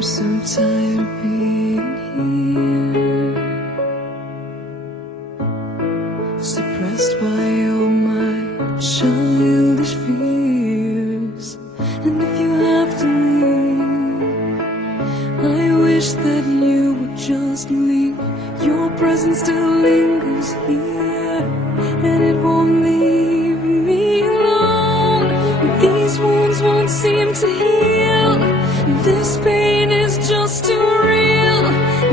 I'm so tired of being here, suppressed by all my childish fears. And if you have to leave, I wish that you would just leave. Your presence still lingers here, and it won't leave me alone. These wounds won't seem to heal. This pain is just too real.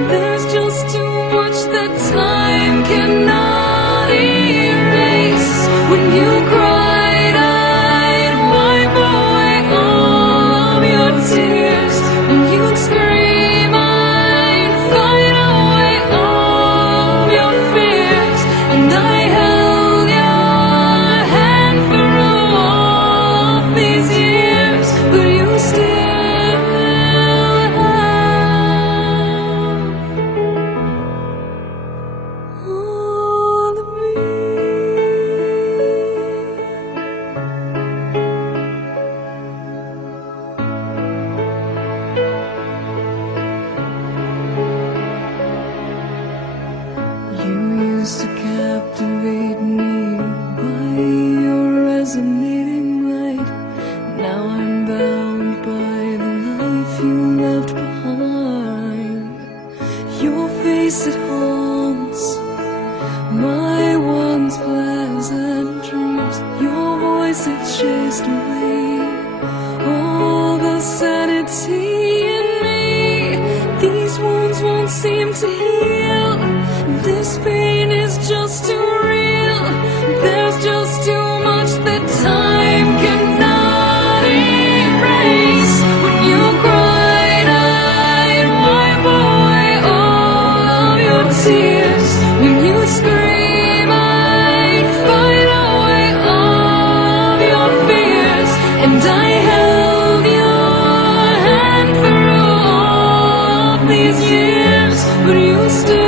There's just too much that time cannot erase. When you cried, I'd wipe away all of your tears. When you'd scream, I'd fight away all of your fears. And I held your hand for all of these years, but you still used to captivate me by your resonating light. Now I'm bound by the life you left behind. Your face, it haunts my once pleasant dreams. Your voice, it chased away all the sanity in me. These wounds won't seem to heal. This pain is just too real. There's just too much that time cannot erase. When you cried, I'd wipe away all of your tears. When you scream, I'd fight away all of your fears. And I held your hand for all of these years, but you still